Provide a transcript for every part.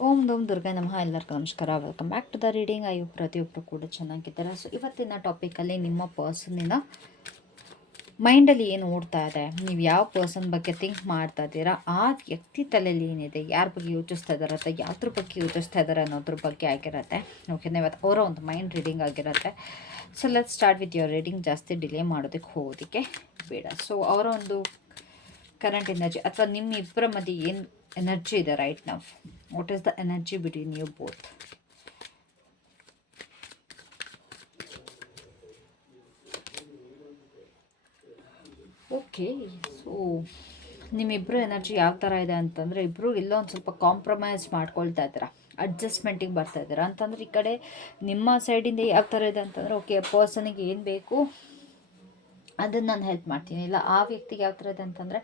ಓಂ ದೋಮ್ ದುರ್ಗಾ ನಮಃ. ಎಲ್ಲರಿಗೂ ನಮಸ್ಕಾರ. Welcome back to the reading. ಪ್ರತಿಯೊಬ್ಬರು ಕೂಡ ಚೆನ್ನಾಗಿದ್ದಾರೆ. ಸೊ ಇವತ್ತಿನ ಟಾಪಿಕಲ್ಲಿ ನಿಮ್ಮ ಪರ್ಸನ್ನಿನ ಮೈಂಡಲ್ಲಿ ಏನು ಓಡ್ತಾ ಇದೆ, ನೀವು ಯಾವ ಪರ್ಸನ್ ಬಗ್ಗೆ ಥಿಂಕ್ ಮಾಡ್ತಾ ಇದ್ದೀರಾ, ಆ ವ್ಯಕ್ತಿ ತಲೆಯಲ್ಲಿ ಏನಿದೆ, ಯಾರ ಬಗ್ಗೆ ಯೋಚಿಸ್ತಾ ಇದ್ದಾರೆ ಅಥವಾ ಯಾವುದ್ರ ಬಗ್ಗೆ ಯೋಚಿಸ್ತಾ ಇದ್ದಾರೆ ಅನ್ನೋದ್ರ ಬಗ್ಗೆ ಆಗಿರುತ್ತೆ. ಓಕೆನಾ, ಇವತ್ತು ಅವರ ಒಂದು ಮೈಂಡ್ ರೀಡಿಂಗ್ ಆಗಿರುತ್ತೆ. So let start with your reading. ಜಾಸ್ತಿ ಡಿಲೇ ಮಾಡೋದಕ್ಕೆ ಹೋಗೋದಕ್ಕೆ ಬೇಡ. ಸೊ ಅವರ ಒಂದು ಕರೆಂಟ್ ಎನರ್ಜಿ ಅಥವಾ ನಿಮ್ಮ ಇಬ್ಬರ ಮಧ್ಯೆ ಏನು ಎನರ್ಜಿ ಇದೆ ರೈಟ್ ನಾವು, what is the energy between you both? Okay, so ನಿಮ್ಮಿಬ್ಬರು ಎನರ್ಜಿ ಯಾವ ಥರ ಇದೆ ಅಂತಂದರೆ, ಇಬ್ಬರು ಎಲ್ಲೋ ಒಂದು ಸ್ವಲ್ಪ ಕಾಂಪ್ರಮೈಸ್ ಮಾಡ್ಕೊಳ್ತಾ ಇದ್ದೀರಾ, ಅಡ್ಜಸ್ಟ್ಮೆಂಟಿಗೆ ಬರ್ತಾ ಇದ್ದೀರಾ ಅಂತಂದರೆ, ಈ ಕಡೆ ನಿಮ್ಮ ಸೈಡಿಂದ ಯಾವ ಥರ ಇದೆ ಅಂತಂದರೆ, ಓಕೆ ಪರ್ಸನಿಗೆ ಏನು ಬೇಕು ಅದನ್ನು ನಾನು ಹೆಲ್ಪ್ ಮಾಡ್ತೀನಿ, ಇಲ್ಲ ಆ ವ್ಯಕ್ತಿಗೆ ಯಾವ ಥರ ಇದೆ ಅಂತಂದರೆ,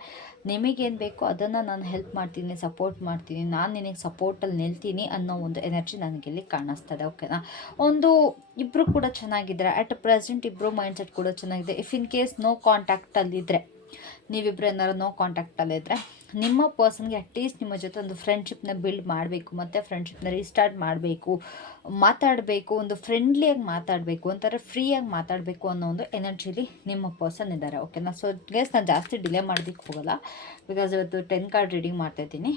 ನಿಮಗೇನು ಬೇಕೋ ಅದನ್ನು ನಾನು ಹೆಲ್ಪ್ ಮಾಡ್ತೀನಿ, ಸಪೋರ್ಟ್ ಮಾಡ್ತೀನಿ, ನಾನು ನಿನಗೆ ಸಪೋರ್ಟಲ್ಲಿ ನಿಲ್ತೀನಿ ಅನ್ನೋ ಒಂದು ಎನರ್ಜಿ ನನಗಿಲ್ಲಿ ಕಾಣಿಸ್ತದೆ. ಓಕೆನಾ, ಒಂದು ಇಬ್ಬರು ಕೂಡ ಚೆನ್ನಾಗಿದ್ದಾರೆ ಅಟ್ ಪ್ರೆಸೆಂಟ್, ಇಬ್ಬರು ಮೈಂಡ್ಸೆಟ್ ಕೂಡ ಚೆನ್ನಾಗಿದೆ. ಇಫ್ ಇನ್ ಕೇಸ್ ನೋ ಕಾಂಟ್ಯಾಕ್ಟಲ್ಲಿದ್ದರೆ, ನೀವಿಬ್ಬರು ಏನಾದ್ರು ನೋ ಕಾಂಟ್ಯಾಕ್ಟಲ್ಲಿದ್ದರೆ, ನಿಮ್ಮ ಪರ್ಸನ್ಗೆ ಅಟ್ಲೀಸ್ಟ್ ನಿಮ್ಮ ಜೊತೆ ಒಂದು ಫ್ರೆಂಡ್ಶಿಪ್ನ ಬಿಲ್ಡ್ ಮಾಡಬೇಕು, ಮತ್ತು ಫ್ರೆಂಡ್ಶಿಪ್ನ ರೀಸ್ಟಾರ್ಟ್ ಮಾಡಬೇಕು, ಮಾತಾಡಬೇಕು, ಒಂದು ಫ್ರೆಂಡ್ಲಿಯಾಗಿ ಮಾತಾಡಬೇಕು, ಒಂಥರ ಫ್ರೀಯಾಗಿ ಮಾತಾಡಬೇಕು ಅನ್ನೋ ಒಂದು ಎನರ್ಜಿಲಿ ನಿಮ್ಮ ಪರ್ಸನ್ ಇದ್ದಾರೆ. ಓಕೆನಾ, ಸೊ ಗೈಸ್ ನಾನು ಜಾಸ್ತಿ ಡಿಲೇ ಮಾಡೋದಕ್ಕೆ ಹೋಗಲ್ಲ, ಬಿಕಾಸ್ ಇವತ್ತು 10 ಕಾರ್ಡ್ ರೀಡಿಂಗ್ ಮಾಡ್ತಾಯಿದ್ದೀನಿ.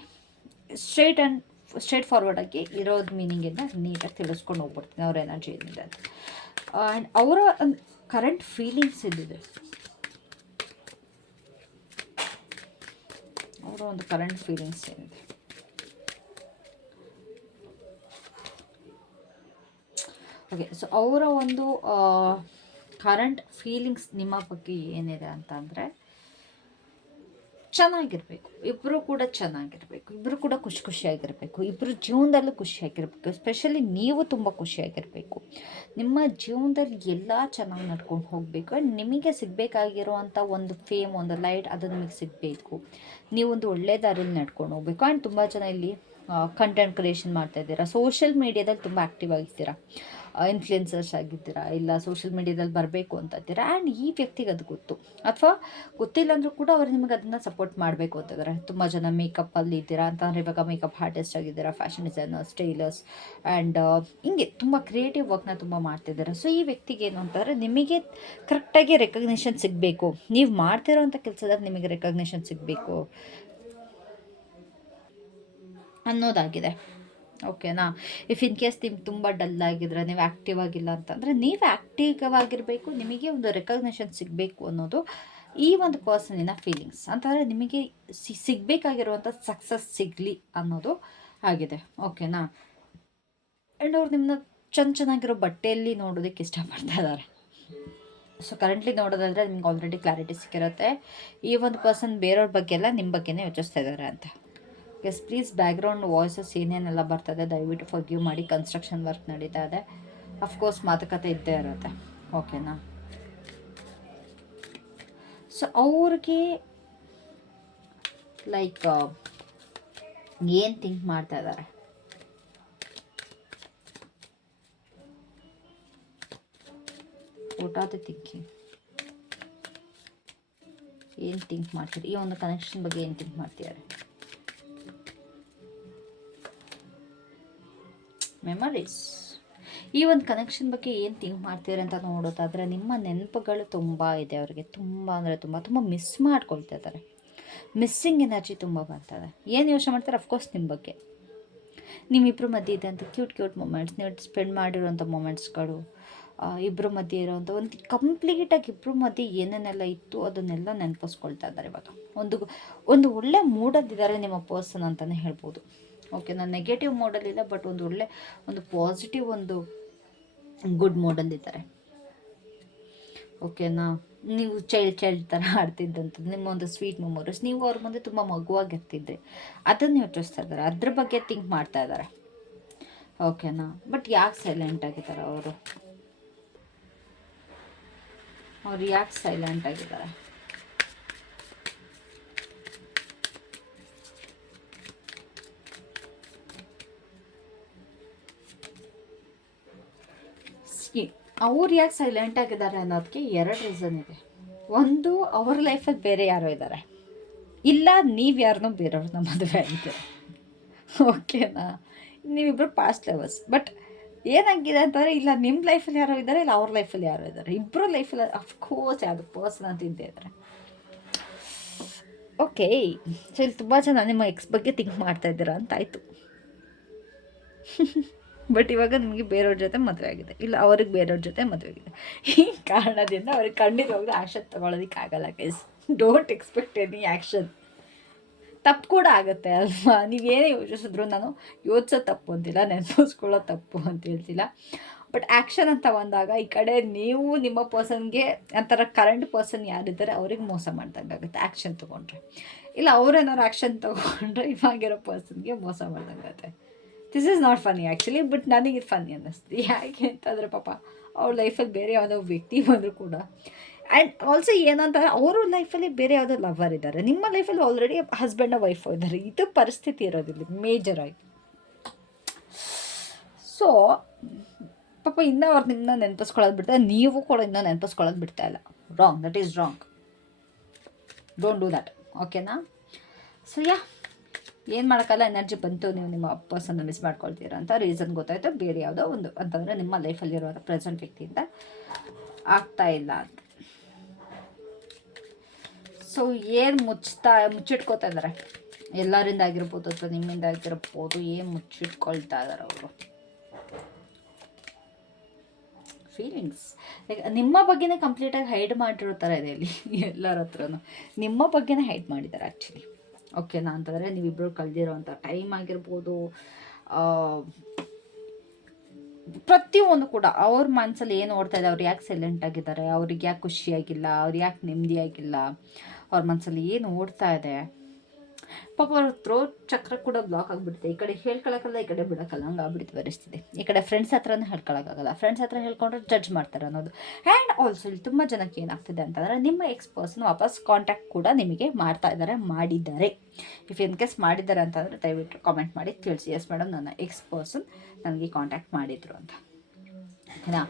ಸ್ಟ್ರೇಟ್ ಫಾರ್ವರ್ಡಾಗಿ ಇರೋದು ಮೀನಿಂಗಿಂದ ನೀಟಾಗಿ ತಿಳಿಸ್ಕೊಂಡು ಹೋಗ್ಬಿಡ್ತೀನಿ ಅವ್ರ ಎನರ್ಜಿ ಏನಿದೆ ಅಂತ. ಆ್ಯಂಡ್ ಅವರ ಕರೆಂಟ್ ಫೀಲಿಂಗ್ಸ್ ಇದ್ದಿದೆ, ಅವರ ಒಂದು ಕರೆಂಟ್ ಫೀಲಿಂಗ್ಸ್ ಏನಿದೆ. ಓಕೆ, ಸೊ ಅವರ ಒಂದು ಕರೆಂಟ್ ಫೀಲಿಂಗ್ಸ್ ನಿಮ್ಮ ಬಗ್ಗೆ ಏನಿದೆ ಅಂತ ಅಂದರೆ, ಚೆನ್ನಾಗಿರಬೇಕು, ಇಬ್ಬರು ಕೂಡ ಚೆನ್ನಾಗಿರಬೇಕು, ಇಬ್ಬರು ಕೂಡ ಖುಷಿಯಾಗಿರಬೇಕು, ಇಬ್ಬರು ಜೀವನದಲ್ಲೂ ಖುಷಿಯಾಗಿರಬೇಕು. ಎಸ್ಪೆಷಲಿ ನೀವು ತುಂಬ ಖುಷಿಯಾಗಿರಬೇಕು, ನಿಮ್ಮ ಜೀವನದಲ್ಲಿ ಎಲ್ಲ ಚೆನ್ನಾಗಿ ನಡ್ಕೊಂಡು ಹೋಗಬೇಕು. ಆ್ಯಂಡ್ ನಿಮಗೆ ಸಿಗಬೇಕಾಗಿರುವಂಥ ಒಂದು ಫೇಮ್, ಒಂದು ಲೈಟ್ ಅದು ನಿಮಗೆ ಸಿಗಬೇಕು. ನೀವೊಂದು ಒಳ್ಳೆ ದಾರಿಯಲ್ಲಿ ನಡ್ಕೊಂಡು ಹೋಗಬೇಕು. ಆ್ಯಂಡ್ ತುಂಬ ಜನ ಇಲ್ಲಿ ಕಂಟೆಂಟ್ ಕ್ರಿಯೇಷನ್ ಮಾಡ್ತಾಯಿದ್ದೀರಾ, ಸೋಷಿಯಲ್ ಮೀಡಿಯಾದಲ್ಲಿ ತುಂಬ ಆ್ಯಕ್ಟಿವ್ ಆಗಿರ್ತೀರಾ, ಇನ್ಫ್ಲುಯೆನ್ಸರ್ಸ್ ಆಗಿದ್ದೀರಾ, ಇಲ್ಲ ಸೋಷಿಯಲ್ ಮೀಡಿಯಾದಲ್ಲಿ ಬರಬೇಕು ಅಂತ ಇದ್ದೀರಾ. ಆ್ಯಂಡ್ ಈ ವ್ಯಕ್ತಿಗೆ ಅದು ಗೊತ್ತು, ಅಥವಾ ಗೊತ್ತಿಲ್ಲ ಅಂದರೂ ಕೂಡ ಅವ್ರು ನಿಮಗೆ ಅದನ್ನು ಸಪೋರ್ಟ್ ಮಾಡಬೇಕು ಅಂತಿದ್ದಾರೆ. ತುಂಬ ಜನ ಮೇಕಪ್ಪಲ್ಲಿ ಇದ್ದೀರಾ ಅಂತಂದರೆ, ಇವಾಗ ಮೇಕಪ್ ಆರ್ಟಿಸ್ಟ್ ಆಗಿದ್ದೀರಾ, ಫ್ಯಾಷನ್ ಡಿಸೈನರ್ಸ್, ಟೈಲರ್ಸ್, ಆ್ಯಂಡ್ ಹಿಂಗೆ ತುಂಬ ಕ್ರಿಯೇಟಿವ್ ವರ್ಕ್ನ ತುಂಬ ಮಾಡ್ತಿದ್ದಾರೆ. ಸೊ ಈ ವ್ಯಕ್ತಿಗೆ ಏನು ಅಂತಂದರೆ, ನಿಮಗೆ ಕರೆಕ್ಟಾಗಿ ರೆಕಗ್ನಿಷನ್ ಸಿಗಬೇಕು, ನೀವು ಮಾಡ್ತಿರೋವಂಥ ಕೆಲಸದಾಗ ನಿಮಗೆ ರೆಕಗ್ನಿಷನ್ ಸಿಗಬೇಕು ಅನ್ನೋದಾಗಿದೆ. ಓಕೆನಾ, ಇಫ್ ಇನ್ ಕೇಸ್ ನಿಮ್ಗೆ ತುಂಬ ಡಲ್ ಆಗಿದ್ರೆ, ನೀವು ಆ್ಯಕ್ಟಿವ್ ಆಗಿಲ್ಲ ಅಂತಂದರೆ, ನೀವು ಆ್ಯಕ್ಟಿವ್ ಆಗಿರಬೇಕು, ನಿಮಗೆ ಒಂದು ರೆಕಗ್ನಿಷನ್ ಸಿಗಬೇಕು ಅನ್ನೋದು ಈ ಒಂದು ಪರ್ಸನಿನ ಫೀಲಿಂಗ್ಸ್. ಅಂತಂದರೆ ನಿಮಗೆ ಸಿಗಬೇಕಾಗಿರುವಂಥ ಸಕ್ಸಸ್ ಸಿಗಲಿ ಅನ್ನೋದು ಆಗಿದೆ. ಓಕೆನಾ, ಆ್ಯಂಡ್ ಅವ್ರು ನಿಮ್ಮನ್ನ ಚೆನ್ನಾಗಿರೋ ಬಟ್ಟೆಯಲ್ಲಿ ನೋಡೋದಕ್ಕೆ ಇಷ್ಟಪಡ್ತಾ ಇದ್ದಾರೆ. ಸೊ ಕರೆಂಟ್ಲಿ ನೋಡೋದಾದರೆ ನಿಮ್ಗೆ ಆಲ್ರೆಡಿ ಕ್ಲಾರಿಟಿ ಸಿಕ್ಕಿರುತ್ತೆ, ಈ ಒಂದು ಪರ್ಸನ್ ಬೇರೆಯವ್ರ ಬಗ್ಗೆ ಎಲ್ಲ ನಿಮ್ಮ ಬಗ್ಗೆನೇ ಯೋಚಿಸ್ತಾ ಇದ್ದಾರೆ ಅಂತ. ಎಸ್ ಪ್ಲೀಸ್, ಬ್ಯಾಕ್ಗ್ರೌಂಡ್ ವಾಯ್ಸಸ್ ಏನೇನೆಲ್ಲ ಬರ್ತದೆ ದಯವಿಟ್ಟು ಫರ್ಗಿವ್ ಮಾಡಿ. ಕನ್ಸ್ಟ್ರಕ್ಷನ್ ವರ್ಕ್ ನಡೀತಾ ಇದೆ, ಅಫ್ಕೋರ್ಸ್ ಮಾತುಕತೆ ಇದ್ದೇ ಇರುತ್ತೆ. ಓಕೆನಾ, ಸೊ ಅವ್ರಿಗೆ ಲೈಕ್ ಏನು ಥಿಂಕ್ ಮಾಡ್ತಾ ಇದ್ದಾರೆ, ವಾಟ್ ಆರ್ ದಿ ಥಿಂಕಿಂಗ್, ಏನು ಥಿಂಕ್ ಮಾಡ್ತೀರಿ, ಈ ಒಂದು ಕನೆಕ್ಷನ್ ಬಗ್ಗೆ ಏನು ಥಿಂಕ್ ಮಾಡ್ತಿದ್ದಾರೆ? ಮೆಮರೀಸ್, ಈ ಒಂದು ಕನೆಕ್ಷನ್ ಬಗ್ಗೆ ಏನು ಥಿಂಕ್ ಮಾಡ್ತೀರಿ ಅಂತ ನೋಡೋದಾದರೆ, ನಿಮ್ಮ ನೆನಪುಗಳು ತುಂಬ ಇದೆ ಅವರಿಗೆ, ತುಂಬ ಅಂದರೆ ತುಂಬ ತುಂಬ ಮಿಸ್ ಮಾಡ್ಕೊಳ್ತಾ ಇದ್ದಾರೆ. ಮಿಸ್ಸಿಂಗ್ ಎನರ್ಜಿ ತುಂಬ ಬರ್ತದೆ. ಏನು ಯೋಚನೆ ಮಾಡ್ತಾರೆ? ಅಫ್ಕೋರ್ಸ್ ನಿಮ್ಮ ಬಗ್ಗೆ, ನಿಮ್ಮಿಬ್ಬರ ಮಧ್ಯೆ ಇದೆ ಅಂತ ಕ್ಯೂಟ್ ಮೂಮೆಂಟ್ಸ್, ನೀವು ಸ್ಪೆಂಡ್ ಮಾಡಿರೋಂಥ ಮೂಮೆಂಟ್ಸ್ಗಳು, ಇಬ್ಬರ ಮಧ್ಯೆ ಇರೋವಂಥ ಒಂದು ಕಂಪ್ಲೀಟಾಗಿ ಇಬ್ಬರ ಮಧ್ಯೆ ಏನೇನೆಲ್ಲ ಇತ್ತು ಅದನ್ನೆಲ್ಲ ನೆನಪಿಸ್ಕೊಳ್ತಾ ಇದ್ದಾರೆ. ಇವಾಗ ಒಂದು ಒಳ್ಳೆ ಮೂಡಲ್ಲಿದ್ದಾರೆ ನಿಮ್ಮ ಪರ್ಸನ್ ಅಂತಲೇ ಹೇಳ್ಬೋದು. ಓಕೆ, ನಾನು ನೆಗೆಟಿವ್ ಮೋಡಲ್ಲಿಲ್ಲ, ಬಟ್ ಒಂದು ಪಾಸಿಟಿವ್, ಒಂದು ಗುಡ್ ಮೋಡಲ್ಲಿದ್ದಾರೆ. ಓಕೆನಾ, ನೀವು ಚೈಲ್ಡ್ ಥರ ಆಡ್ತಿದ್ದಂಥದ್ದು, ನಿಮ್ಮ ಒಂದು ಸ್ವೀಟ್ ಮೆಮೊರೀಸ್, ನೀವು ಅವ್ರ ಮುಂದೆ ತುಂಬ ಮಗುವಾಗಿರ್ತಿದ್ರಿ, ಅದನ್ನು ಯೋಚಿಸ್ತಾ ಇದ್ದಾರೆ, ಅದ್ರ ಬಗ್ಗೆ ಥಿಂಕ್ ಮಾಡ್ತಾ ಇದ್ದಾರೆ. ಓಕೆನಾ, ಬಟ್ ಯಾಕೆ ಸೈಲೆಂಟ್ ಆಗಿದ್ದಾರೆ ಅವ್ರು ಯಾಕೆ ಸೈಲೆಂಟ್ ಆಗಿದ್ದಾರೆ? ಅವ್ರು ಯಾಕೆ ಸೈಲೆಂಟ್ ಆಗಿದ್ದಾರೆ ಅನ್ನೋದಕ್ಕೆ 2 ರೀಸನ್ ಇದೆ. ಒಂದು, ಅವ್ರ ಲೈಫಲ್ಲಿ ಬೇರೆ ಯಾರೋ ಇದ್ದಾರೆ, ಇಲ್ಲ ನೀವು ಯಾರನ್ನೋ ಬೇರೆಯವ್ರನ್ನ ಮದುವೆ ಆಗಿದ್ದಾರೆ. ಓಕೆನಾ. ನೀವಿಬ್ಬರು ಪಾಸ್ಟ್ ಲವರ್ಸ್. ಬಟ್ ಏನಾಗಿದೆ ಅಂತಂದರೆ, ಇಲ್ಲ ನಿಮ್ಮ ಲೈಫಲ್ಲಿ ಯಾರೋ ಇದ್ದಾರೆ, ಇಲ್ಲ ಅವ್ರ ಲೈಫಲ್ಲಿ ಯಾರೋ ಇದ್ದಾರೆ. ಇಬ್ಬರು ಲೈಫಲ್ಲಿ ಅಫ್ಕೋರ್ಸ್ ಯಾವುದು ಪರ್ಸನ್ ಅಂತ ಇದ್ದೇ ಇದ್ದಾರೆ. ಓಕೆ. ಸೊ ಇಲ್ಲಿ ತುಂಬ ಜನ ನಿಮ್ಮ ಎಕ್ಸ್ ಬಗ್ಗೆ ಥಿಂಕ್ ಮಾಡ್ತಾ ಇದ್ದೀರಾ ಅಂತ ಆಯಿತು. ಬಟ್ ಇವಾಗ ನಿಮಗೆ ಬೇರೆಯವ್ರ ಜೊತೆ ಮದುವೆ ಆಗಿದೆ, ಇಲ್ಲ ಅವ್ರಿಗೆ ಬೇರೆಯವ್ರ ಜೊತೆ ಮದುವೆ ಆಗಿದೆ. ಈ ಕಾರಣದಿಂದ ಅವ್ರಿಗೆ ಖಂಡಿತವಾಗ್ಲೂ ಆ್ಯಕ್ಷನ್ ತೊಗೊಳೋದಕ್ಕಾಗಲ್ಲ guys. Don't expect any action. ತಪ್ಪು ಕೂಡ ಆಗುತ್ತೆ ಅಲ್ವಾ. ನೀವೇನೇ ಯೋಚಿಸಿದ್ರು ನಾನು ಯೋಚಿಸೋ ತಪ್ಪು ಅಂತಿಲ್ಲ, ನೆನಪಿಸ್ಕೊಳ್ಳೋ ತಪ್ಪು ಅಂತ ಹೇಳ್ತಿಲ್ಲ. ಬಟ್ ಆ್ಯಕ್ಷನ್ ಅಂತ ಬಂದಾಗ ಈ ಕಡೆ ನೀವು ನಿಮ್ಮ ಪರ್ಸನ್ಗೆ ಒಂಥರ ಕರೆಂಟ್ ಪರ್ಸನ್ ಯಾರಿದ್ದಾರೆ ಅವ್ರಿಗೆ ಮೋಸ ಮಾಡ್ದಂಗೆ ಆಗುತ್ತೆ ಆ್ಯಕ್ಷನ್ ತೊಗೊಂಡ್ರೆ. ಇಲ್ಲ ಅವ್ರೇನಾದ್ರು ಆ್ಯಕ್ಷನ್ ತೊಗೊಂಡ್ರೆ ಇವಾಗಿರೋ ಪರ್ಸನ್ಗೆ ಮೋಸ ಮಾಡ್ದಂಗೆ ಆಗುತ್ತೆ. This is not funny actually, but ನನಗೆ ಇದು ಫನಿ ಅನ್ನಿಸ್ತು. ಯಾಕೆ ಅಂತಂದರೆ ಪಾಪ ಅವ್ರ ಲೈಫಲ್ಲಿ ಬೇರೆ ಯಾವುದೋ ವ್ಯಕ್ತಿ ಬಂದರೂ ಕೂಡ, ಆ್ಯಂಡ್ ಆಲ್ಸೋ ಏನಂತಾರೆ, ಅವ್ರ ಲೈಫಲ್ಲಿ ಬೇರೆ ಯಾವುದೋ ಲವರ್ ಇದ್ದಾರೆ, ನಿಮ್ಮ ಲೈಫಲ್ಲಿ ಆಲ್ರೆಡಿ ಹಸ್ಬೆಂಡ್ ವೈಫ್ ಇದ್ದಾರೆ. ಇದು ಪರಿಸ್ಥಿತಿ ಇರೋದಿಲ್ಲ ಮೇಜರಾಗಿ. ಸೊ ಪಾಪ ಇನ್ನೂ ಅವ್ರು ನಿಮ್ಮನ್ನ ನೆನಪಿಸ್ಕೊಳ್ಳೋದು ಬಿಡ್ತಾರೆ, ನೀವು ಕೂಡ ಇನ್ನೂ ನೆನಪಿಸ್ಕೊಳ್ಳೋದು ಬಿಡ್ತಾ ಇಲ್ಲ. Wrong, that is wrong. Don't do that. ಓಕೆನಾ. ಸೊ ಏನು ಮಾಡೋಕ್ಕಲ್ಲ, ಎನರ್ಜಿ ಬಂತು, ನೀವು ನಿಮ್ಮ ಪರ್ಸನ್ನ ಮಿಸ್ ಮಾಡ್ಕೊಳ್ತೀರಾ ಅಂತ ರೀಸನ್ ಗೊತ್ತಾಯಿತು. ಬೇರೆ ಯಾವುದೋ ಒಂದು ಅಂತಂದರೆ ನಿಮ್ಮ ಲೈಫಲ್ಲಿರೋ ಪ್ರೆಸೆಂಟ್ ವ್ಯಕ್ತಿಯಿಂದ ಆಗ್ತಾ ಇಲ್ಲ ಅಂತ. ಸೊ ಏನು ಮುಚ್ಚಿಟ್ಕೋತಾ ಇದ್ದಾರೆ, ಎಲ್ಲರಿಂದ ಆಗಿರ್ಬೋದು ಅಥವಾ ನಿಮ್ಮಿಂದ ಆಗಿರ್ಬೋದು, ಏನು ಮುಚ್ಚಿಟ್ಕೊಳ್ತಾ ಇದ್ದಾರೆ ಅವರು ಫೀಲಿಂಗ್ಸ್. ಲೈಕ್ ನಿಮ್ಮ ಬಗ್ಗೆನೇ ಕಂಪ್ಲೀಟಾಗಿ ಹೈಡ್ ಮಾಡಿರೋ ಥರ ಇದೆ ಇಲ್ಲಿ ಎಲ್ಲರ ಹತ್ರನೂ. ನಿಮ್ಮ ಬಗ್ಗೆನೇ ಹೈಡ್ ಮಾಡಿದ್ದಾರೆ ಆ್ಯಕ್ಚುಲಿ. ಓಕೆನಾ. ಅಂತಂದರೆ ನೀವಿಬ್ಬರು ಕಳೆದಿರೋವಂಥ ಟೈಮ್ ಆಗಿರ್ಬೋದು, ಪ್ರತಿಯೊಂದು ಕೂಡ ಅವ್ರ ಮನಸ್ಸಲ್ಲಿ ಏನು ಓಡ್ತಾ ಇದೆ, ಅವ್ರು ಯಾಕೆ ಸೈಲೆಂಟ್ ಆಗಿದ್ದಾರೆ, ಅವ್ರಿಗೆ ಯಾಕೆ ಖುಷಿಯಾಗಿಲ್ಲ, ಅವ್ರು ಯಾಕೆ ನೆಮ್ಮದಿಯಾಗಿಲ್ಲ, ಅವ್ರ ಮನಸ್ಸಲ್ಲಿ ಏನು ಓಡ್ತಾ ಇದೆ. ಪಾಪ ಅವ್ರ ಥ್ರೋಟ್ ಚಕ್ರ ಕೂಡ ಬ್ಲಾಕ್ ಆಗಿಬಿಡುತ್ತೆ. ಈ ಕಡೆ ಹೇಳ್ಕೊಳಕ್ಕಲ್ಲ, ಈ ಕಡೆ ಬಿಡೋಕ್ಕಲ್ಲ, ಹಂಗೆ ಆಗ್ಬಿಡುತ್ತೆ ಪರಿಸ್ಥಿತಿ. ಈ ಕಡೆ ಫ್ರೆಂಡ್ಸ್ ಹತ್ರನೂ ಹೇಳ್ಕೊಳಕ್ಕಾಗಲ್ಲ, ಫ್ರೆಂಡ್ಸ್ ಹತ್ರ ಹೇಳ್ಕೊಂಡ್ರೆ ಜಡ್ಜ್ ಮಾಡ್ತಾರೆ ಅನ್ನೋದು. ಆ್ಯಂಡ್ ಆಲ್ಸೋ ಇಲ್ಲಿ ತುಂಬ ಜನಕ್ಕೆ ಏನಾಗ್ತಿದೆ ಅಂತಂದರೆ, ನಿಮ್ಮ ಎಕ್ಸ್ ಪರ್ಸನ್ ವಾಪಸ್ ಕಾಂಟ್ಯಾಕ್ಟ್ ಕೂಡ ನಿಮಗೆ ಮಾಡಿದ್ದಾರೆ. ಇಫ್ ಇನ್ ಕೇಸ್ ಮಾಡಿದ್ದಾರೆ ಅಂತಂದರೆ ದಯವಿಟ್ಟು ಕಾಮೆಂಟ್ ಮಾಡಿ ತಿಳಿಸಿ, ಎಸ್ ಮೇಡಮ್ ನನ್ನ ಎಕ್ಸ್ ಪರ್ಸನ್ ನನಗೆ ಕಾಂಟ್ಯಾಕ್ಟ್ ಮಾಡಿದರು ಅಂತ. ಓಕೆನಾ.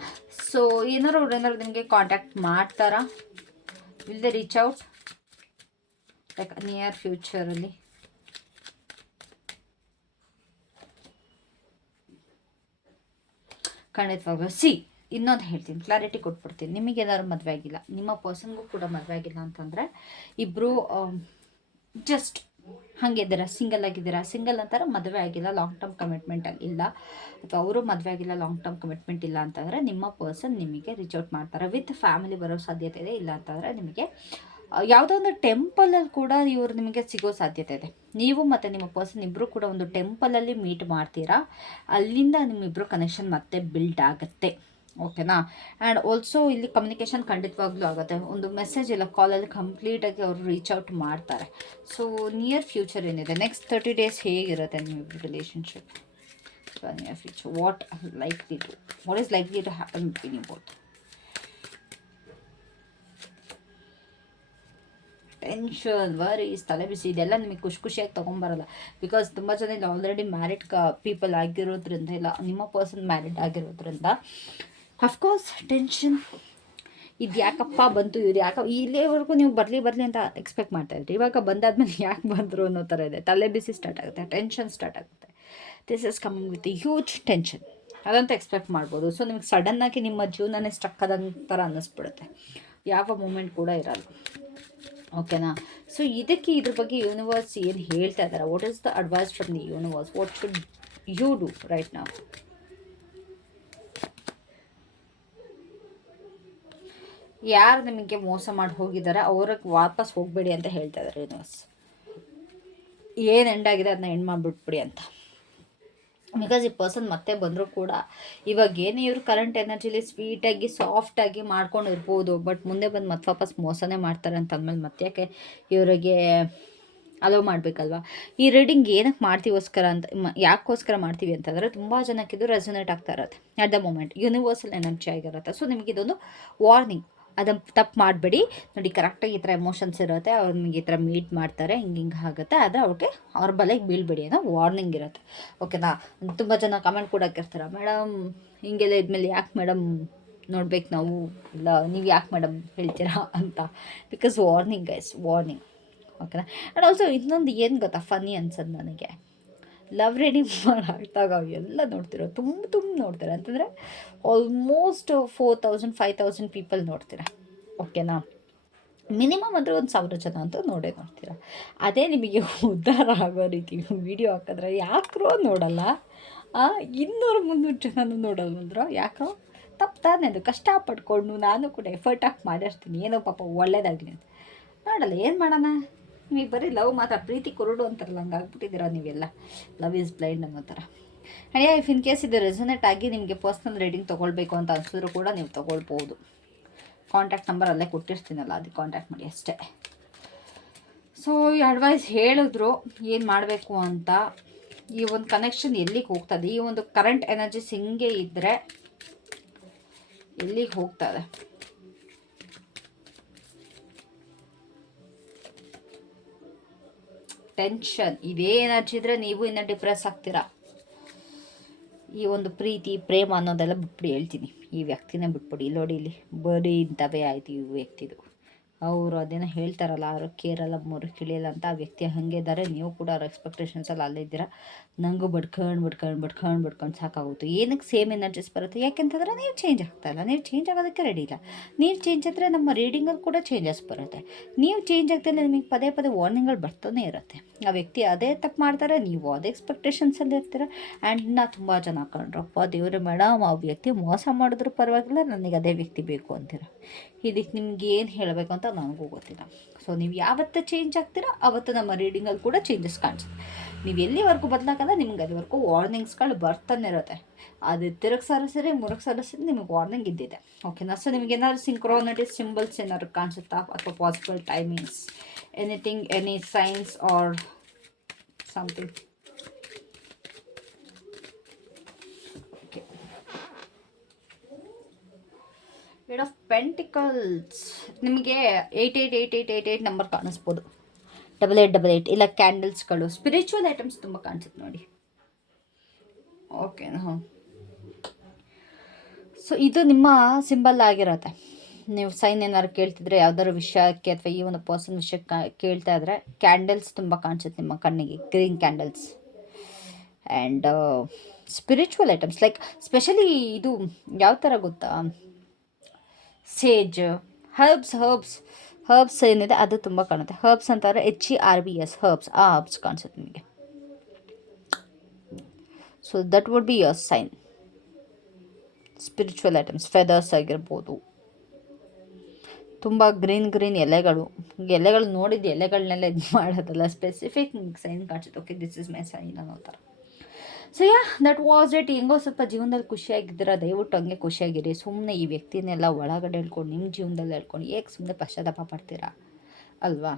ಸೊ ಏನಾರು ನಿಮಗೆ ಕಾಂಟ್ಯಾಕ್ಟ್ ಮಾಡ್ತಾರಾ, will they reach out like near ಫ್ಯೂಚರಲ್ಲಿ? ಖಂಡಿತವಾಗ್ಲೂ. ಇನ್ನೊಂದು ಹೇಳ್ತೀನಿ, ಕ್ಲಾರಿಟಿ ಕೊಟ್ಬಿಡ್ತೀನಿ. ನಿಮಗೇನಾದ್ರು ಮದುವೆ ಆಗಿಲ್ಲ, ನಿಮ್ಮ ಪರ್ಸನ್ಗೂ ಕೂಡ ಮದುವೆ ಆಗಿಲ್ಲ ಅಂತಂದರೆ, ಇಬ್ಬರು ಜಸ್ಟ್ ಹಾಗೆ ಇದ್ದೀರಾ, ಸಿಂಗಲ್ ಆಗಿದ್ದೀರಾ. ಸಿಂಗಲ್ ಅಂತಾರೆ, ಮದುವೆ ಆಗಿಲ್ಲ, ಲಾಂಗ್ ಟರ್ಮ್ ಕಮಿಟ್ಮೆಂಟಲ್ಲಿ ಇಲ್ಲ, ಅಥವಾ ಅವರು ಮದುವೆ ಆಗಿಲ್ಲ, ಲಾಂಗ್ ಟರ್ಮ್ ಕಮಿಟ್ಮೆಂಟ್ ಇಲ್ಲ ಅಂತಂದರೆ ನಿಮ್ಮ ಪರ್ಸನ್ ನಿಮಗೆ ರೀಚ್ ಔಟ್ ಮಾಡ್ತಾರೆ. ವಿತ್ ಫ್ಯಾಮಿಲಿ ಬರೋ ಸಾಧ್ಯತೆ ಇದೆ. ಇಲ್ಲ ಅಂತಂದರೆ ನಿಮಗೆ ಯಾವುದೋ ಒಂದು ಟೆಂಪಲಲ್ಲಿ ಕೂಡ ಇವರು ನಿಮಗೆ ಸಿಗೋ ಸಾಧ್ಯತೆ ಇದೆ. ನೀವು ಮತ್ತು ನಿಮ್ಮ ಪರ್ಸನ್ ಇಬ್ಬರು ಕೂಡ ಒಂದು ಟೆಂಪಲಲ್ಲಿ ಮೀಟ್ ಮಾಡ್ತೀರಾ, ಅಲ್ಲಿಂದ ನಿಮ್ಮಿಬ್ಬರು ಕನೆಕ್ಷನ್ ಮತ್ತೆ ಬಿಲ್ಡ್ ಆಗುತ್ತೆ. ಓಕೆನಾ. ಆ್ಯಂಡ್ ಆಲ್ಸೋ ಇಲ್ಲಿ ಕಮ್ಯುನಿಕೇಷನ್ ಖಂಡಿತವಾಗ್ಲೂ ಆಗುತ್ತೆ. ಒಂದು ಮೆಸೇಜ್ ಇಲ್ಲ, ಕಾಲಲ್ಲಿ ಕಂಪ್ಲೀಟಾಗಿ ಅವರು ರೀಚ್ ಔಟ್ ಮಾಡ್ತಾರೆ. ಸೊ ನಿಯರ್ ಫ್ಯೂಚರ್ ಏನಿದೆ, ನೆಕ್ಸ್ಟ್ 30 days ಹೇಗಿರುತ್ತೆ ನಿಮ್ಮಿಬ್ಬರು relationship? Near future what is likely to happen between you both? Tension, worries, ತಲೆ ಬಿಸಿ, ಇದೆಲ್ಲ ನಿಮಗೆ ಖುಷಿಯಾಗಿ ತೊಗೊಂಬರಲ್ಲ. ಬಿಕಾಸ್ ತುಂಬ ಜನ ಇಲ್ಲ ಆಲ್ರೆಡಿ ಮ್ಯಾರಿಡ್ ಪೀಪಲ್ ಆಗಿರೋದ್ರಿಂದ, ಇಲ್ಲ ನಿಮ್ಮ ಪರ್ಸನ್ ಮ್ಯಾರಿಡ್ ಆಗಿರೋದ್ರಿಂದ ಅಫ್ಕೋರ್ಸ್ ಟೆನ್ಷನ್. ಇದು ಯಾಕಪ್ಪ ಬಂತು, ಇವ್ರು ಯಾಕೆ ಇಲ್ಲಿವರೆಗೂ ನೀವು ಬರಲಿ ಅಂತ ಎಕ್ಸ್ಪೆಕ್ಟ್ ಮಾಡ್ತಾಯಿದ್ರಿ, ಇವಾಗ ಬಂದಾದ್ಮೇಲೆ ಯಾಕೆ ಬಂದರು ಅನ್ನೋ ಥರ ಇದೆ. ತಲೆ ಬಿಸಿ ಸ್ಟಾರ್ಟ್ ಆಗುತ್ತೆ, ಟೆನ್ಷನ್ ಸ್ಟಾರ್ಟ್ ಆಗುತ್ತೆ. This is coming with huge tension, ಅದಂತ ಎಕ್ಸ್ಪೆಕ್ಟ್ ಮಾಡ್ಬೋದು. ಸೊ ನಿಮಗೆ ಸಡನ್ನಾಗಿ ನಿಮ್ಮ ಜೀವನನೇ ಸ್ಟಕ್ ಆದಂಗೆ ಥರ ಅನ್ನಿಸ್ಬಿಡುತ್ತೆ, ಯಾವ ಮೂಮೆಂಟ್ ಕೂಡ ಇರಲ್ಲ. ಓಕೆನಾ. ಸೊ ಇದಕ್ಕೆ ಇದ್ರ ಬಗ್ಗೆ ಯೂನಿವರ್ಸ್ ಏನು ಹೇಳ್ತಾ ಇದ್ದಾರೆ, what is the advice from the universe, what should you do right now? ಯಾರು ನಿಮಗೆ ಮೋಸ ಮಾಡಿ ಹೋಗಿದ್ದಾರೆ ಅವ್ರಿಗೆ ವಾಪಸ್ ಹೋಗಬೇಡಿ ಅಂತ ಹೇಳ್ತಾ ಇದ್ದಾರೆ ಯೂನಿವರ್ಸ್. ಏನು ಎಂಡ್ ಆಗಿದೆ ಅದನ್ನ ಎಂಡ್ ಮಾಡಿಬಿಟ್ಬಿಡಿ ಅಂತ. ಬಿಕಾಸ್ ಈ ಪರ್ಸನ್ ಮತ್ತೆ ಬಂದರೂ ಕೂಡ ಇವಾಗ ಏನೇ ಇವರು ಕರೆಂಟ್ ಎನರ್ಜಿಲಿ ಸ್ವೀಟಾಗಿ ಸಾಫ್ಟಾಗಿ ಮಾಡ್ಕೊಂಡು ಇರ್ಬೋದು, ಬಟ್ ಮುಂದೆ ಬಂದು ಮತ್ತೆ ವಾಪಸ್ ಮೋಸನೇ ಮಾಡ್ತಾರೆ ಅಂತ ಅಂದಮೇಲೆ ಮತ್ತೆ ಯಾಕೆ ಇವರಿಗೆ ಅಲೋ ಮಾಡಬೇಕಲ್ವ? ಈ ರೀಡಿಂಗ್ ಏನಕ್ಕೆ ಮಾಡ್ತೀವೋಸ್ಕರ ಅಂತ ಯಾಕೋಸ್ಕರ ಮಾಡ್ತೀವಿ ಅಂತಂದರೆ, ತುಂಬ ಜನಕ್ಕೆ ಇದು ರೆಸೊನೇಟ್ ಆಗ್ತಾ ಇರುತ್ತೆ at the moment, universal energy ಆಗಿರುತ್ತೆ. ಸೊ ನಿಮಗಿದೊಂದು ವಾರ್ನಿಂಗ್, ಅದನ್ನು ತಪ್ಪು ಮಾಡಬೇಡಿ ನೋಡಿ. ಕರೆಕ್ಟಾಗಿ ಈ ಥರ ಎಮೋಷನ್ಸ್ ಇರುತ್ತೆ, ಅವ್ರು ನಿಮಗೆ ಈ ಥರ ಮೀಟ್ ಮಾಡ್ತಾರೆ, ಹಿಂಗೆ ಆಗುತ್ತೆ, ಆದರೆ ಅವ್ರಿಗೆ ಅವ್ರ ಬಲೆಗೆ ಬೀಳ್ಬೇಡಿ ಅನ್ನೋ ವಾರ್ನಿಂಗ್ ಇರುತ್ತೆ. ಓಕೆನಾ. ತುಂಬ ಜನ ಕಮೆಂಟ್ ಕೂಡ ಹಾಕಿರ್ತಾರೆ, ಮೇಡಮ್ ಹಿಂಗೆಲ್ಲ ಇದ್ಮೇಲೆ ಯಾಕೆ ಮೇಡಮ್ ನೋಡ್ಬೇಕು ನಾವು, ಇಲ್ಲ ನೀವು ಯಾಕೆ ಮೇಡಮ್ ಹೇಳ್ತೀರಾ ಅಂತ. Because warning guys, warning. ಓಕೆನಾ. ಆ್ಯಂಡ್ ಆಲ್ಸೋ ಇನ್ನೊಂದು ಏನು ಗೊತ್ತಾ ಫನಿ ಅನ್ಸೋದು ನನಗೆ, ಲವ್ ರೀಡಿಂಗ್ ಮಾಡಾಗ್ದಾಗ ಎಲ್ಲ ನೋಡ್ತಿರೋ ತುಂಬ ನೋಡ್ತಾರೆ. ಅಂತಂದರೆ ಆಲ್ಮೋಸ್ಟ್ 4000 5000 ಪೀಪಲ್ ನೋಡ್ತೀರಾ. ಓಕೆನಾ? ಮಿನಿಮಮ್ ಅಂದರೆ 1000 ಜನ ಅಂತೂ ನೋಡ್ತೀರ. ಅದೇ ನಿಮಗೆ ಉದ್ಧಾರ ಆಗೋ ರೀತಿ ವಿಡಿಯೋ ಹಾಕಿದ್ರೆ ಯಾಕ್ರೋ ನೋಡಲ್ಲ, 200-300 ಜನನೂ ನೋಡೋದಂದ್ರೆ ಯಾಕೋ ತಪ್ಪು ತಾನೇ. ಅದು ಕಷ್ಟಪಟ್ಕೊಂಡು ನಾನು ಕೂಡ ಎಫರ್ಟ್ ಹಾಕಿ ಮಾಡಿರ್ತೀನಿ, ಏನೋ ಪಾಪ ಒಳ್ಳೇದಾಗಲಿ ಅಂತ ನೋಡಲ್ಲ. ಏನು ಮಾಡೋಣ, ನೀವು ಬರೀ ಲವ್ ಮಾತ್ರ, ಪ್ರೀತಿ ಕುರುಡು ಅಂತಾರಲ್ಲ, ಹಂಗೆ ಆಗ್ಬಿಟ್ಟಿದ್ದೀರಾ ನೀವೆಲ್ಲ. ಲವ್ ಈಸ್ ಬ್ಲೈಂಡ್ ಅನ್ನೋ ಥರ. ಅಯ್ಯ, ಇಫ್ ಇನ್ ಕೇಸ್ ಇದು ರೆಸೊನೇಟ್ ಆಗಿ ನಿಮಗೆ ಪರ್ಸ್ನಲ್ ರೀಡಿಂಗ್ ತೊಗೊಳ್ಬೇಕು ಅಂತ ಅನಿಸಿದ್ರು ಕೂಡ ನೀವು ತೊಗೊಳ್ಬೋದು. ಕಾಂಟ್ಯಾಕ್ಟ್ ನಂಬರ್ ಅಲ್ಲೇ ಕೊಟ್ಟಿರ್ತೀನಲ್ಲ, ಅದಕ್ಕೆ ಕಾಂಟ್ಯಾಕ್ಟ್ ಮಾಡಿ ಅಷ್ಟೇ. ಸೊ ಈ ಅಡ್ವೈಸ್ ಹೇಳಿದ್ರು ಏನು ಮಾಡಬೇಕು ಅಂತ. ಈ ಒಂದು ಕನೆಕ್ಷನ್ ಎಲ್ಲಿಗೆ ಹೋಗ್ತದೆ, ಈ ಒಂದು ಕರೆಂಟ್ ಎನರ್ಜೀಸ್ ಹಿಂಗೆ ಇದ್ದರೆ ಎಲ್ಲಿಗೆ ಹೋಗ್ತದೆ. ಟೆನ್ಷನ್, ಇದೇ ಎನರ್ಜಿ ಇದ್ದರೆ ನೀವು ಇನ್ನೂ ಡಿಪ್ರೆಸ್ ಆಗ್ತೀರಾ. ಈ ಒಂದು ಪ್ರೀತಿ ಪ್ರೇಮ ಅನ್ನೋದೆಲ್ಲ ಬಿಟ್ಬಿಡಿ, ಹೇಳ್ತೀನಿ. ಈ ವ್ಯಕ್ತಿನೇ ಬಿಟ್ಬಿಡಿ. ನೋಡಿ ಇಲ್ಲಿ ಬರೀ ಇಂಥವೇ ಆಯಿತು ಈ ವ್ಯಕ್ತಿದು. ಅವರು ಅದೇನೋ ಹೇಳ್ತಾರಲ್ಲ, ಅವರು ಕೇರಲ್ಲ ಮೂರು ಕಿಳಿಯಲ್ಲ ಅಂತ. ಆ ವ್ಯಕ್ತಿ ಹಾಗೆ ಇದ್ದಾರೆ. ನೀವು ಕೂಡ ಅವ್ರ ಎಕ್ಸ್ಪೆಕ್ಟೇಷನ್ಸಲ್ಲಿ ಅಲ್ಲೇ ಇದ್ದೀರಾ. ನನಗೂ ಬಡ್ಕೊಂಡು ಸಾಕಾಗುತ್ತೆ. ಏನಕ್ಕೆ ಸೇಮ್ ಎನರ್ಜೀಸ್ ಬರುತ್ತೆ? ಯಾಕೆಂತಂದರೆ ನೀವು ಚೇಂಜ್ ಆಗ್ತಾಯಿಲ್ಲ. ನೀವು ಚೇಂಜ್ ಆಗೋದಕ್ಕೆ ರೆಡಿ ಇಲ್ಲ. ನೀವು ಚೇಂಜ್ ಆದರೆ ನಮ್ಮ ರೀಡಿಂಗಲ್ಲಿ ಕೂಡ ಚೇಂಜಸ್ ಬರುತ್ತೆ. ನೀವು ಚೇಂಜ್ ಆಗ್ತಾಯಿಲ್ಲ, ನಿಮಗೆ ಪದೇ ವಾರ್ನಿಂಗ್ಗಳು ಬರ್ತಾನೆ ಇರುತ್ತೆ. ಆ ವ್ಯಕ್ತಿ ಅದೇ ತಪ್ಪು ಮಾಡ್ತಾರೆ, ನೀವು ಅದೇ ಎಕ್ಸ್ಪೆಕ್ಟೇಷನ್ಸಲ್ಲಿ ಇರ್ತೀರ. ಆ್ಯಂಡ್ ನಾ ತುಂಬ ಜನ ಕಂಡ್ರಪ್ಪ ದೇವ್ರೆ ಮೇಡಮ್, ಆ ವ್ಯಕ್ತಿ ಮೋಸ ಮಾಡಿದ್ರು ಪರವಾಗಿಲ್ಲ, ನನಗೆ ಅದೇ ವ್ಯಕ್ತಿ ಬೇಕು ಅಂತೀರ. ಇದಕ್ಕೆ ನಿಮ್ಗೆ ಏನು ಹೇಳಬೇಕು ಅಂತ ನನಗೂ ಗೊತ್ತಿಲ್ಲ. ಸೊ ನೀವು ಯಾವತ್ತು ಚೇಂಜ್ ಆಗ್ತೀರಾ ಆವತ್ತು ನಮ್ಮ ರೀಡಿಂಗಲ್ಲಿ ಕೂಡ ಚೇಂಜಸ್ ಕಾಣಿಸುತ್ತೆ. ನೀವು ಎಲ್ಲಿವರೆಗೂ ಬದಲಾಗಲ್ಲ, ನಿಮ್ಗೆ ಅಲ್ಲಿವರೆಗೂ ವಾರ್ನಿಂಗ್ಸ್ಗಳು ಬರ್ತಾನೆ ಇರುತ್ತೆ. ಅದು 3 ಸರಿ ನಿಮಗೆ ವಾರ್ನಿಂಗ್ ಇದ್ದಿದೆ. ಓಕೆನಾ? ಸೊ ನಿಮ್ಗೆ ಏನಾದ್ರು ಸಿಂಕ್ರೋನಿಟಿ ಸಿಂಬಲ್ಸ್ ಏನಾದ್ರು ಕಾಣಿಸುತ್ತಾ, ಅಥವಾ possible timings, anything, any signs or something? Okay, eight of pentacles ನಿಮಗೆ 888888 ನಂಬರ್ ಕಾಣಿಸ್ಬೋದು. 8888 ಇಲ್ಲ ಕ್ಯಾಂಡಲ್ಸ್ಗಳು, ಸ್ಪಿರಿಚುವಲ್ ಐಟಮ್ಸ್ ತುಂಬ ಕಾಣಿಸುತ್ತೆ ನೋಡಿ. ಓಕೆನಾ? ಸೊ ಇದು ನಿಮ್ಮ ಸಿಂಬಲ್ ಆಗಿರುತ್ತೆ. ನೀವು ಸೈನ್ ಏನಾದ್ರು ಕೇಳ್ತಿದ್ರೆ ಯಾವ್ದಾದ್ರು ವಿಷಯಕ್ಕೆ ಅಥವಾ ಈ ಒಂದು ಪರ್ಸನ್ ವಿಷಯಕ್ಕೆ ಕೇಳ್ತಾ ಇದ್ರೆ ಕ್ಯಾಂಡಲ್ಸ್ ತುಂಬ ಕಾಣಿಸುತ್ತೆ ನಿಮ್ಮ ಕಣ್ಣಿಗೆ, green candles. And spiritual items like specially ಇದು ಯಾವ ಥರ ಗೊತ್ತಾ, ಸೇಜ್, ಹರ್ಬ್ಸ್ ಏನಿದೆ ಅದು ತುಂಬ ಕಾಣುತ್ತೆ. ಹರ್ಬ್ಸ್ ಅಂತಾರೆ HERBS, ಹರ್ಬ್ಸ್. ಆ ಹರ್ಬ್ಸ್ ಕಾಣಿಸುತ್ತೆ ನಿಮಗೆ. So that would be your sign. Spiritual items, feathers ಆಗಿರ್ಬೋದು. ತುಂಬ ಗ್ರೀನ್ ಎಲೆಗಳು ನೋಡಿದ್ದು ಎಲೆಗಳನ್ನೆಲ್ಲ ಇದು ಮಾಡೋದಲ್ಲ, ಸ್ಪೆಸಿಫಿಕ್ ನಿಮ್ಗೆ ಸೈನ್ ಕಾಣಿಸುತ್ತೆ. Okay, this is my sign ಅನ್ನೋ ಥರ. So that was it. ಹೆಂಗೋ ಸ್ವಲ್ಪ ಜೀವನದಲ್ಲಿ ಖುಷಿಯಾಗಿದ್ದೀರಾ, ದಯವಿಟ್ಟು ಹಂಗೆ ಖುಷಿಯಾಗಿರಿ. ಸುಮ್ಮನೆ ಈ ವ್ಯಕ್ತಿನೆಲ್ಲ ಒಳಗಡೆ ಹೇಳ್ಕೊಂಡು ನಿಮ್ಮ ಜೀವನದಲ್ಲಿ ಹೇಳ್ಕೊಂಡು ಏಕೆ ಸುಮ್ಮನೆ ಪಶ್ಚಾತ್ತಾಪ ಪಡ್ತೀರಾ ಅಲ್ವಾ?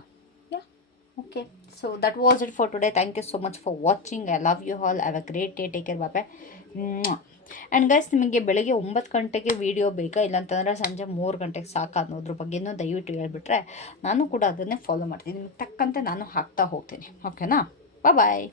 Okay, so that was it for today. Thank you so much for watching. I love you all. Have a great day. Take care. Bye. And guys, ನಿಮಗೆ ಬೆಳಗ್ಗೆ 9 ಗಂಟೆಗೆ ವೀಡಿಯೋ ಬೇಕಾ, ಇಲ್ಲಾಂತಂದರೆ ಸಂಜೆ 3 ಗಂಟೆಗೆ ಸಾಕು ಅನ್ನೋದ್ರ ಬಗ್ಗೆನೂ ದಯವಿಟ್ಟು ಹೇಳ್ಬಿಟ್ರೆ ನಾನು ಕೂಡ ಅದನ್ನೇ ಫಾಲೋ ಮಾಡ್ತೀನಿ. ನಿಮಗೆ ತಕ್ಕಂತೆ ನಾನು ಹಾಕ್ತಾ ಹೋಗ್ತೀನಿ. ಓಕೆನಾ? ಬಾಯ್.